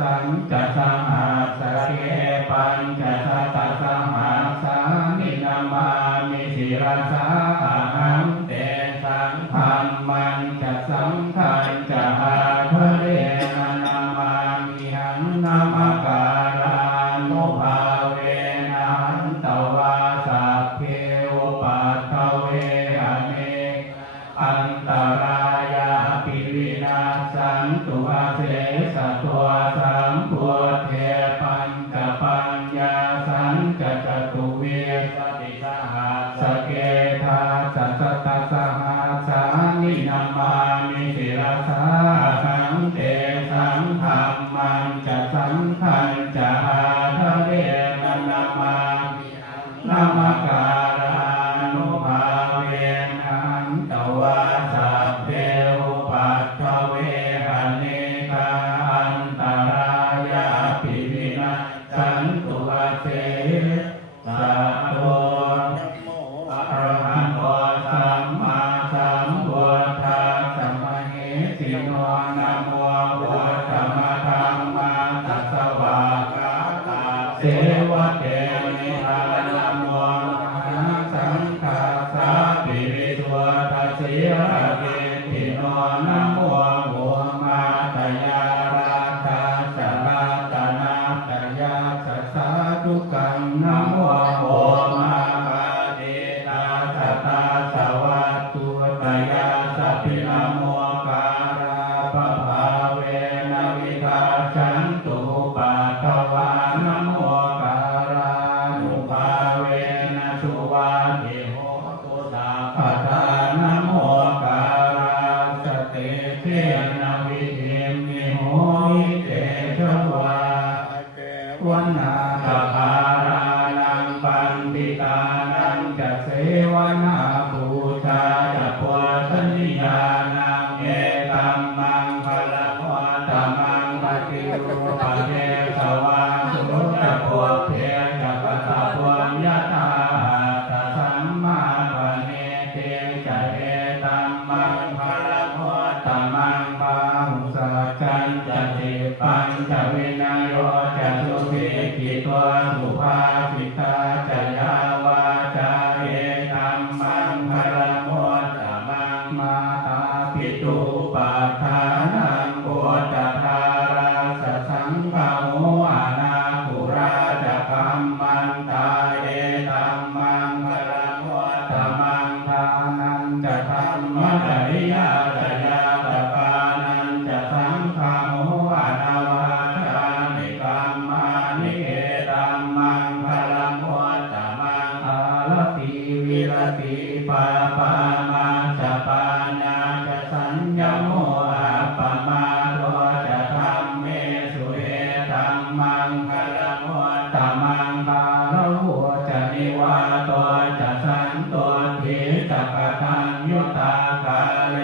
สังจะสหัสสเกปัญจะสัตตสหัสสามินามามิสิรสาหังเตสังธรรมันจะสังขันจะอาทะเรนะนามามิหังนามการานุภาเวนะหันตวาสัพเพอุปัฏฐเวหเนอันตรายาปิวินาสันตุอาเสสะตัวสัมพุทเทปัญจปัญญาสันจะจตุเวสติสหัสสเกธาสัสตสหัสสานินามามิสิรสาหังเตสังธรรมันจะสังขันจะอาทะเรนะนามามินามการานุภาเวนะหันตวาสัพเพอุปัฏฐเวหเนกาอันตรายาปิวินาสันตุอาเสสะโตอะระหังโตสัมมาสัมพุทธัสสะมะเหสิโนนะโมพุทธมะธัมมาตัสสะวะกะตาเสวะเตมิทานะโมสังฆัสสะปิริสุทัสสิระเกติโนนะโมโหมาตยาราคาสะรัตนาตยาสัสสะทุกขังนะโมโหมาคาเดตาสัตตาสวัตตุตยาสัพพินะโมการาปะภาเวนะวิคาชันตุปัฏฐวานะโมการานุภาเวนะสุวาทิโหตุสัพพทานะโมการาสเตเทนะวิเทมิโหหิเตชวาวันนาตภารานังปันติตานังจะเสวนาบูชาจะปวสนิยานังเอตัมมังคละโมตมังปฏิรูปเทสวาสุจะปวเทจะปะตะปวนยะตาตะสัมมาปะเนเตจะเอตัมมังคละโมตมังปาหุสัจจันจะติปัญจวินัยโยจะสุภิกิตัวสุภาสิตาจะยาวาจาเอตัมมังคละโมตมังมาตาปิตุปัฏฐานังโกจทาราสสังฆโมอานาปุราจะกัมมันตาเอตัมมังคละโมตมังทานันจะธรรมจริยาจะยาตปานันจะสังฆโมอานาวาชานิกัมมานิเอตัมมังคละโมตมังอาลติวิรติปาปามาจะปานาจะสัญญโมอาปมาโตจะธรรมเมสุเอตัมมังคละโมตมังคาลโวจะนิวาโตจะสันโตทิจะกตัญยุตากาเล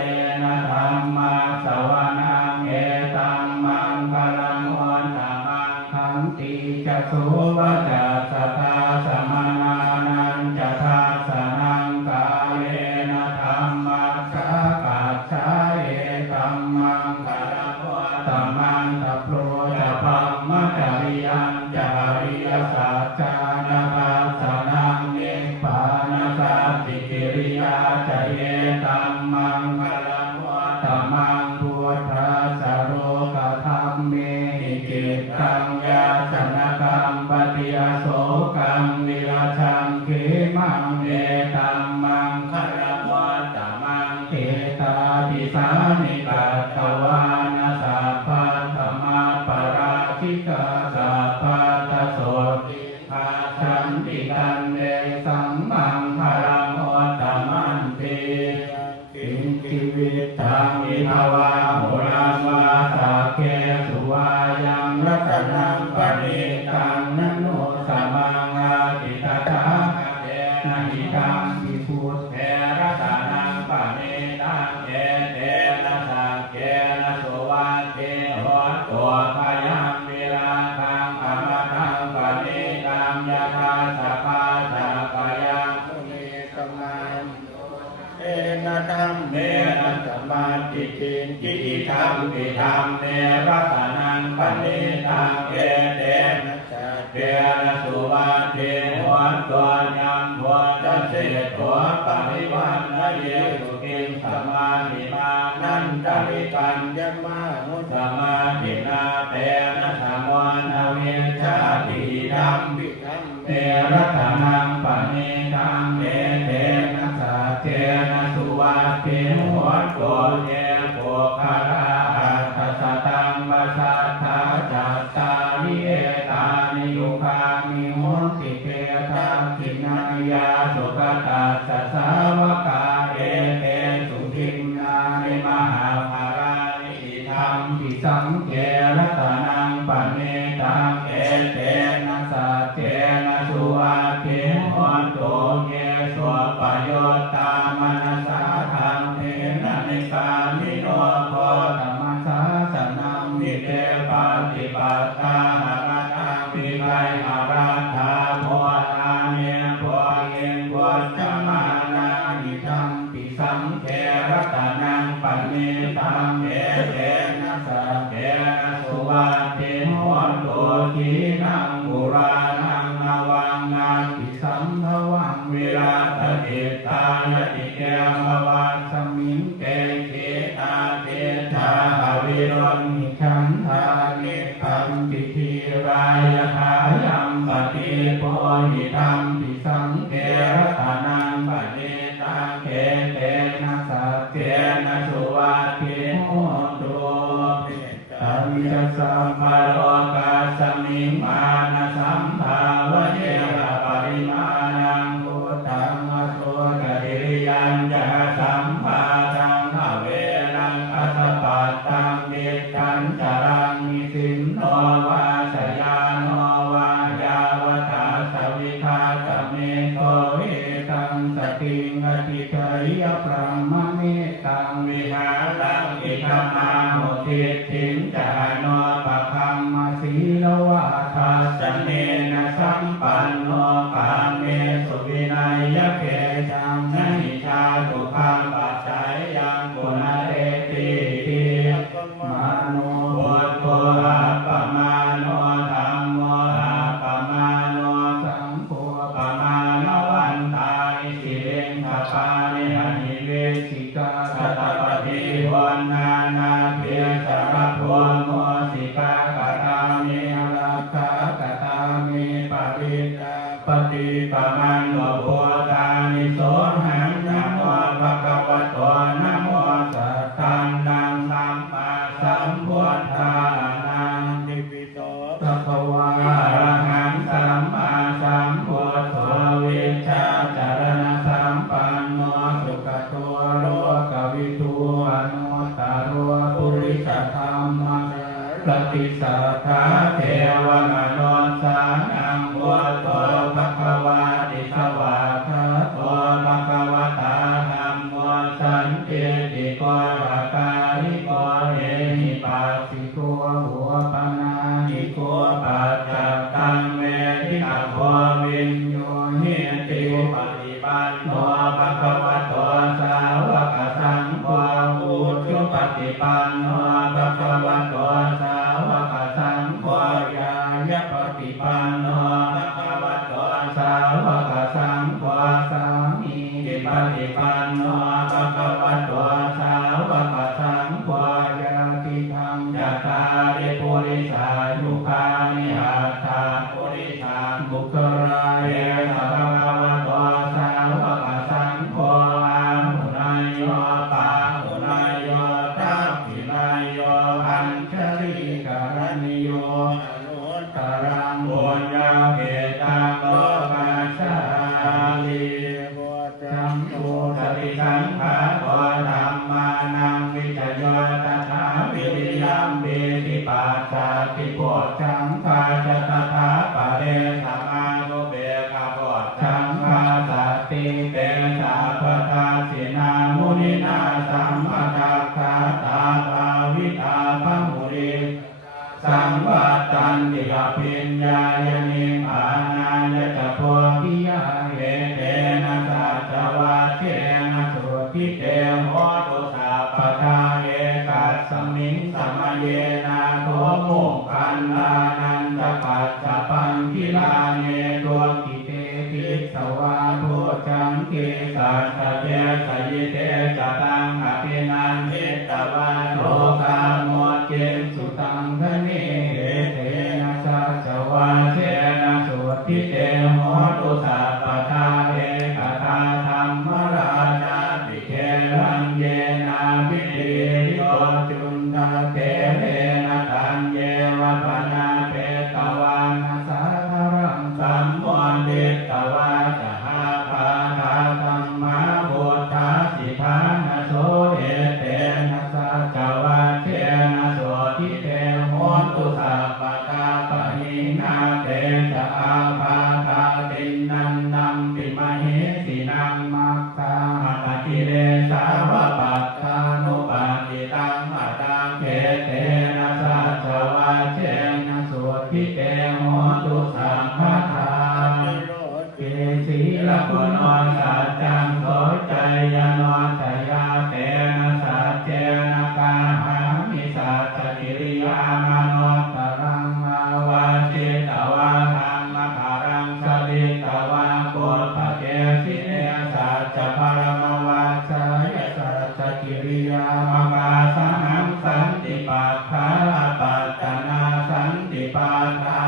นะธัมมาสวนาเอตัมมังคละโมตมังขันติจะสุวัจจะสตาสมนานันจะทัสสนังกาเลนะธัมมาสกัจฉาเอตัมมังคละโมตมังตะโพจะพัมมจริยังจะอริยสัจจานะภัสสนังนิพพานะสัจจิกิริยาจะเยตัมมังคละโมตมังพุทธัสสะโรกธัมเมหิจิตตังยาสนกัมปติอโศกังวิราชังเขมังเอตัมมังคละโมตมังเอตาทิสานิกัตตวานะสัพพัทธมาปราชิกาสัพพัทธโสติภาชันติกันเดสัมมังคละโมตมันติกินกิวิตังอิทวาโหรามาสาเกสุวายังรัตนังปณิตังนโนสมังอาติตถาเตนะหิตังปิพุทเทระตานังปณิตังเอเตนะสังเกนะโสวาเทโหตัวพยังวิราคังอมตังปณิตังยะธาสัพพะสัพพยังสุนิสมัยเอนะธัมเมนะสัมมาทิฏฐิกิอิธัมปิธัมเมรัตนังป ปณิตังเอเตนะสัจเจนะสุวัตเทหัวตัวยังหัวจะเสตัวปริวันนะเยสุกิงสมาธิมานันตริกันยมานุสมาธินาเตนะสามวันเวชาติดัมปิดัมเตระตนังปณิตังเอเตนะสัจเจนะสุวัตเทหัวตัวเยโภคาราทัสสะตังปัสสัทธาจัตตานิเอตานิยุคามิโหติเกตังกินายาสุขตัสสะสาวกาเอเตสุขิมนานิมหาภารานิธรรมปิสังเกรัตนังปณิตังเอเตนะสัจเจนะสุวัตเทหัวโตเยสวปโยตามนัสสะธรรมเทนะนิกามิโนโพธรรมสาสนังนิเตปฏิปัตตาหะระตังวิไลหะรัตถาโพนาเมโพเยนโพจัมมานานิธรรมปิสังเกรัตนังปณิตังเอเตนะสัจเจนะสุวัตเทหัวโตทีนังปุรานังนวังนาปิสัมภวังวิราตติตายติเกมวัสสมิงเกจิตาเตชาวิรมิขันธานิคัมปิธีรายทายัมปฏิโพหิธรรมปิสังเกรัตนังปณิตังเอเตนะสัจเจนะสุวัตเทหัวโตตัญจสัมภโรกาสมิงมานะสัมภาวะเยระปริมาณังพุทธังอโสกริยัญญะสัมภาทังอเวรังอัสสะปัตตังเมตัญจารังนิสินโนวาสยานโนวายาวตาสวิภาคเมโตเอตังสติงอธิเทยพระมะเมตังวิหารังอิทัมมามุทิติงจาโนปะคัมมสีลวะทัสสเนนะสัมปันโนกาเมสุวินัยเกจังนะหิชาตุขังปัจจัยยังกุณเรติติมาโนพุทโธอัปปมาโนธัมโมอัปปมาโนสังโฆปมาโนวันตานิสิเรนทปานิหนิเวสิกาสัตตปฏิวันนานาเพียสระโพโมสิกากตามิราคากตามิปริตาปฏิปมันโนโพธานิโสหังนะโมภะคะวะโตนะโมสัตตังนังสัมมาสัมพุทธานังติปิโสภะคะวะอะระหังสัมมาสัมพุทโธวิชชาจารณะสัมปันโนสุขโตโลกวิทูอนุตตโรปุริสธรรมปฏิสัทธาเทวมโนสานังพุทโธภะคะวะติสวาคาโตภะคะวะตาธัมโมสันติติโกภะกาลิโกเอหิปัสสิโกหัวปนานิโกปัจจตังเมทิตาโพวินโยหิติปฏิปันโนภะคะวะโตสาวกสังโฆอุชุปฏิปันโนภะคะวะโตสาวกสังโฆญายปฏิปันโนภะคะวะโตสาวกสังโฆสามีจิปฏิปันโนภะคะวะโตสาวกสังโฆญาติธรรมจัตตาริปุริสายุคานิหัตถาปุริสาบุคลาเยสะภะคะวะโตสาวกสังโฆอาหุนายโยปาหุนายโยตัพพินายโยอัญชลีการณิโยอนุตตรังปุญญาเกตังโลกัสสาลีจัมโมสติสังขาโตธัมมานังวิจโยตถาวิริยัมปิติปัสสติโพชังคาจตถาปะเรสมานุเบกะโพชังคาสติเตสะปะทาสินามุนินาสัมมาทัคคาตาภาวิตาภมุริสังวัตตันติอภิญญายนิพพานายะจะโพธิยาเยเตนะสัจวัตเทนะสุทิเตโหตุสัพพทาเอกัสสมิงสัมมเยนะโทโมกา ทิเตโหตุสังฆทาเกสีละปุณโนสัจจังโสใจยโนจยาเตนะสัจเจนะกาหามิสัจจกิริยามโนตรังมาวาจิตวาธัมมคารังสลิตวาโกภเกสิเนสัจจปรมวาจายสัจจกิริยามกาสังสันติปัฏฐาปัตตนาสันติปัฏฐา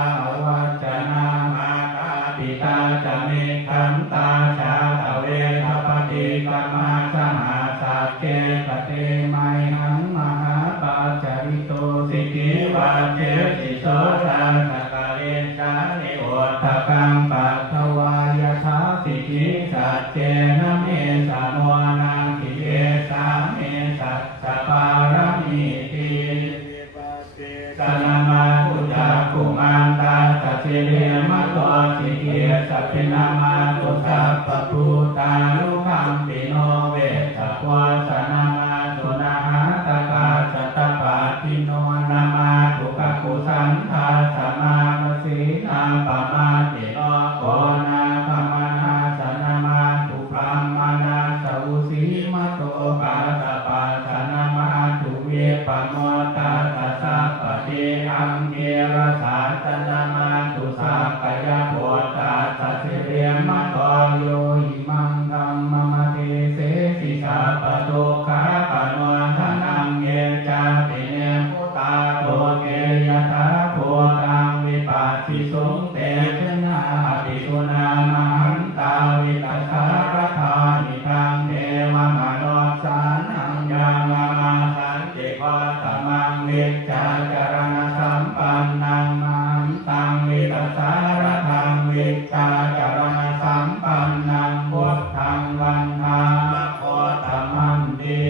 วัจจนามาตาปิตาจเมขันตาชาตเวทปฏิกรรมาสหาสัจเจกเตไมหังมหาปัจจริโตสิกิวัจเจสิโสทาสกาเลชานิโอทกังปัตถวายชาสิกิสัจเจนะเมสะโนนังกิเลสาเมสัจจปารมิติสนามาตุจาคุมันตาสัจเจเรมะโตสิเกสัพพินามาตุสัพพพุตานุคัมปิโนเวสัพพวสนามาตุนาหาตกาสัตตปาติโนนามาตุกกุสันทาสมามสีนาปมาติโนโกนาภมนาสนามาตุพรามนาสอุสีมะโตปาตปาสนามาตุเวปโมตาตัสสะปะเทอังเกรสาสนามาตุสัพพยาโพตาสัสเรมะโตโยหิมังกัมมะมะเทเสสิสัพพโตคาปโนทนังเยจาติเนพุตาโตเกยะถาโพตังวิปัสสิสุงเตชนะปิสุนามหันตาวิตัสสารธานิทังเทวมโนสานังยามาสันติโกตมังวิจาจารณสัมปันนังมหันตังวิตัสสารธังวิจาจารณสัมปันนังพุทธังวันทามะโคตมังดี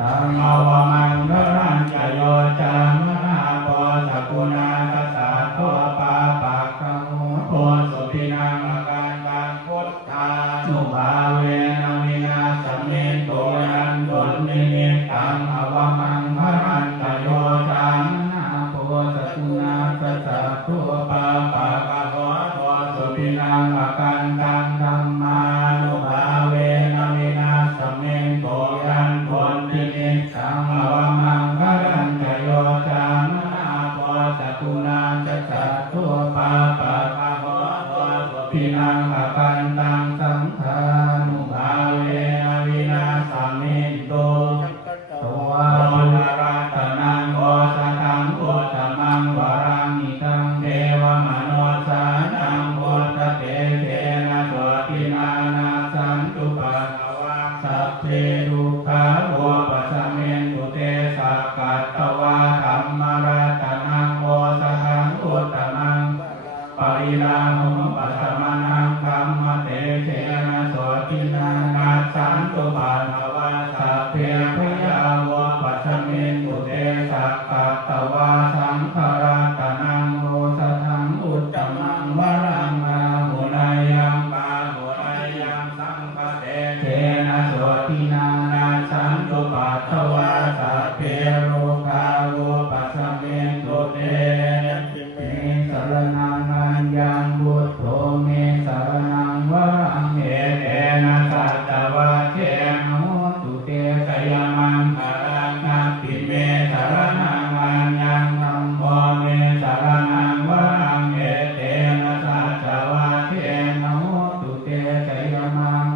ตังอวมังครัญจโยจามนาโพสกุณาทัสสะโทปาปักขังโพสุปินังอาการตังพุทธานุภาเวนะวินาสเมโตยันตุนิมิตตังอวมังครัญจโยจามนาโพสกุณาทัสสะโทปาปักขังโพสุปินังอาการตังธัมมานุภาเวนะวินาสเมโตยันตุนิมิตตังอวมังครัญจโยจามนาโพสกุณาทัสสะโทปาปักขังโพสุปินังอาการตังสังฆานุภาเวนะวินาสเมโตตัวโมทารัตนังโอสถังพุทธมังวรังอิทังเทวมโนสานังพุทธเตเทนะโสตินานาสันตุปัสสาวะสัพเพทุกขาโอปัสสเมนตุเตสักกัตตวาธัมมรัตนังโอสถังพุทธมังปริรามุปัสสมนังธัมมเตเทนะโสตินานาสันตุปัสสาวะสัพเพพยาโวปัสสเมนตุเตสักกัตตวาสังฆรัตนังโอสถังอุตตมังวรังอาหุนายังปาหุนายังสังฆเตเทนะโสตินานาสันตุปัสสาวะสัพเพโลกาโวปัสสเมนตุเตเมสรณังอัญญังพุทโธเมสรณังวรังเอเตนะสัตตวะเทนะโหตุเตสยมังคารังนัปปิเมสรณังอัญญังธัมโมเมสรณังวรังเอเตนะสัตตวะเทนะโหตุเตสยมัง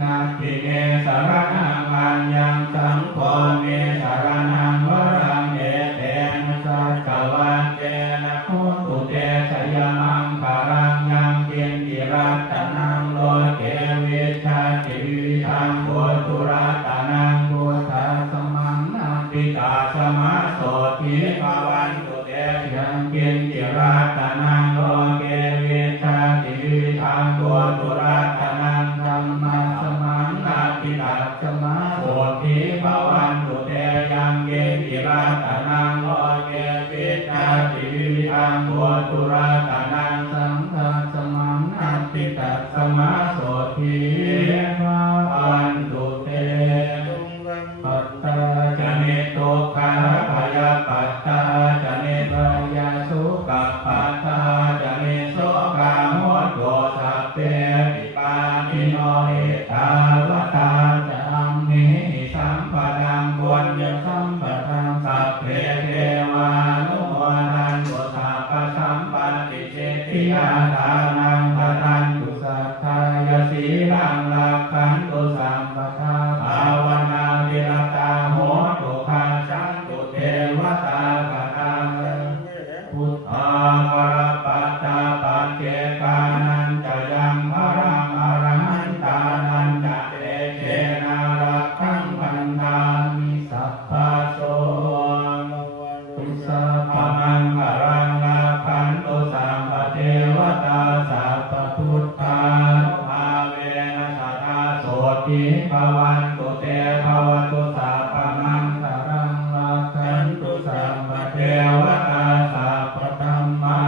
นัปปิเมสรณังอัญญังสังโฆเมสรณังวรังเอเตนะสัตตวะเทนะโหตุเตสยมังคารังยังเกียนติรัตนังโลเกวิชาติวิธังโพตุรัตนังพุทธสมังนัมปิตาสมาโสทิภวันตุเตยังเกียนติรัตนังโลเกวิชาติวิธังโพตุรัตนังธัมมาสมังนัมปิตาสมาโสทิภวันตุเตยังเกียนติรัตนังโลเกวิชาติวิธังโพตุรัตนังสังฆสมังนัมปิตาสมาโสทิภวันตุเตปัตตาจเนโตคาพยาปัตตาจเนโต มังคารังลาคันตุสัมปเทวตาสัพพพุทธาภาเวนะสัทธาโสติภวันตุเตภวตุสัพพมังคารังลาคันตุสัมปเทวตาสัพพธัมมา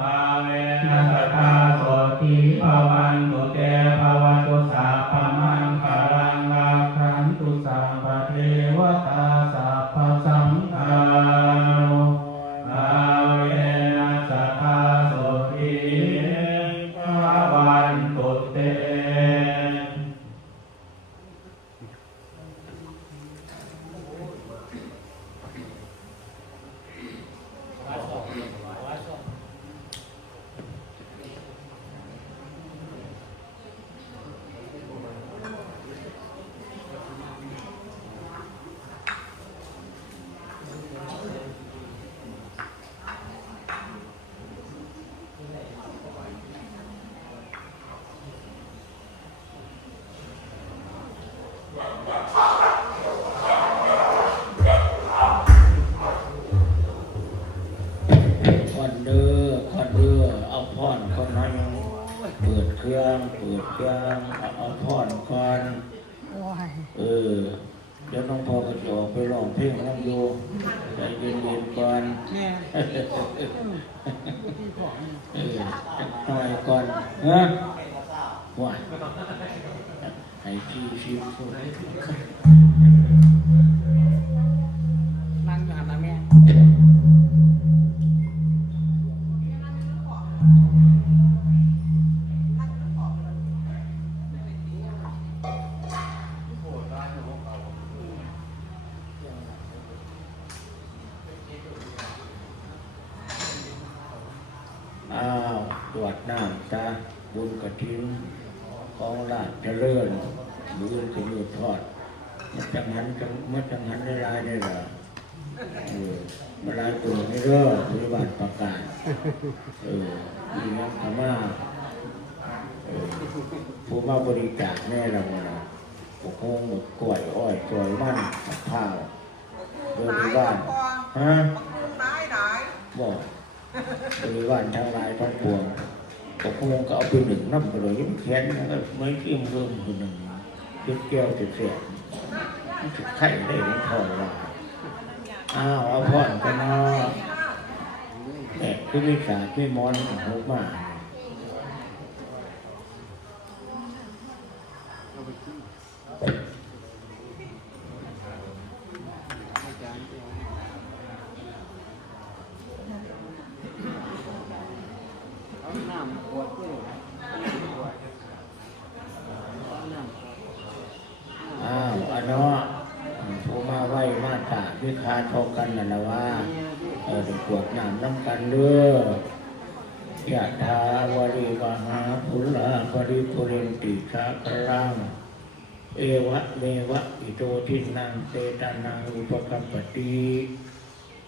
ภาเวนะสัทธาโสติภวันตุเตภวตุสัพพมังคารังลาคันตุสัมปเทวตาสัพพสังฆาภาเวนะสัทธาโสติภวันตุเตคนเด้อคนเด้อเอาพรคนนั้นเปิดเครื่องเอาพรก่อนเดี๋ยวน้องพ่อก็จะออกไปร้องเพลงน้องโยใจเย็นๆก่อนจักหน่อยก่อนว่าให้พี่ชิมพูดนั่งอยู่หันหน้าแม่ตรวจน้ำตาบุญกฐินของราชเจริญมือถึงมือทอดมันจังหันได้ลายได้เหรอมาลายตัวนี้เด้อปฏิบัติประกาศมีน้ำขม่าผู้มาบริจาคแน่เราเนี่ยปกครองหมดกล้วยอ้อยซอยมันกับข้าวเดินที่บ้านบอกบริวารทางลายทั้งปวงปกครองก็เอาไปหนึ่งน้ำกระโดดยิ้มแค้นไม่จิ้มเริ่มคนหนึ่งยึดแก้วจุดเสียมันจะไข่ได้หลวงพ่อว่าเอาพ่อนกันนะแต่คือวิสาที่มอนของเขามาอันเนาะผู้มาไหว้มาตาที่คาทอกันนั่นละว่าเป็นตรวจน้ำน้ำกันเด้อยะถาวริวหาภุลาภริปุเรนติสาครังเอวะเมวะอิโตทินังเตตานังอุปกัปปติ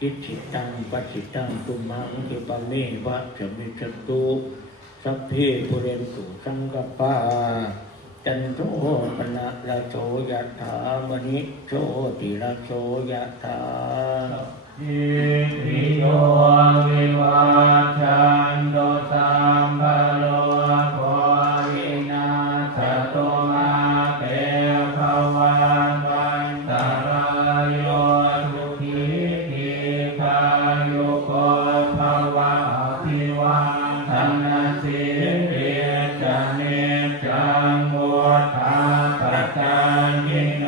อิจิตังปัจจิตังตุมังคิปะเมวะจะมิจตุสัพเพปุเรนตุสังกปาจันโทปนะระโสยถามณิโชติระโสยถาอิติโยวิวัชชันโตสัมภโรโควินาศตุมาเตภวันวันตรายโยสุขีทีคายุโกภวะอภิวันธนาสิริจเนจังวุฒาปัจจันยิโน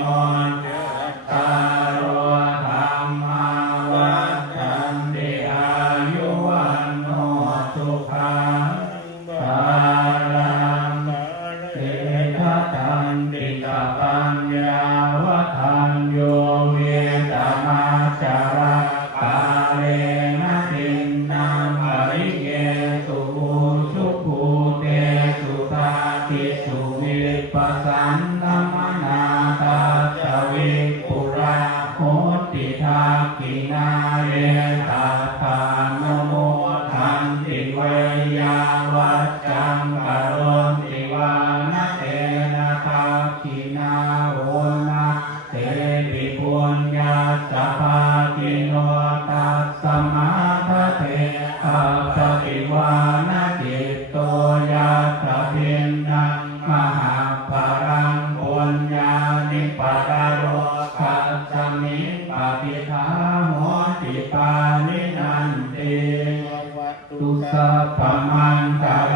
ตาโรธรรมาวัฏันติอายุวันโนสุขังภาลังเตถะตันติตะปัญญาวะทันโยเวตมาจาระกาเลนะตินนังปริเยสุสุภูเตสุตาติสุวิปัสสันนมนาตาจวิปุราโหติทักขินาเรตัสสะนโมทันติเวยาวัจจังกโรติวานะเตนะทักขินาโอนะเตปิปุญญาสัพพะติโนตัสสะมา เทอัปติวานาจิตโตยัสสะเพินนังมหาภรังปุญญานิปตะโรคัสสมิงปฏิภาโหติปานินันติตุสัพพมังคา